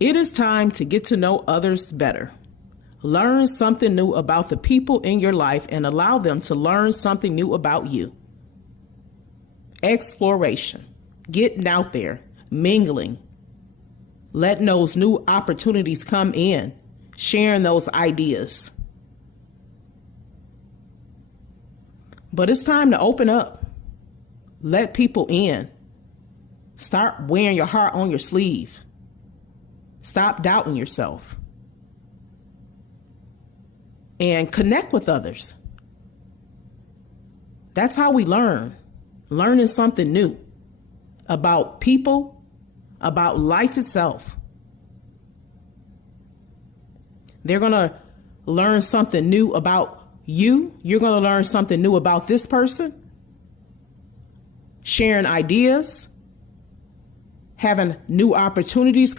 It is time to get to know others better. Learn something new about the people in your life and allow them to learn something new about you. Exploration, getting out there, mingling, letting those new opportunities come in, sharing those ideas. But it's time to open up. Let people in. Start wearing your heart on your sleeve. Stop doubting yourself. And connect with others. That's how we learn. Learning something new about people, about life itself. They're going to learn something new about you. You're going to learn something new about this person. Sharing ideas, having new opportunities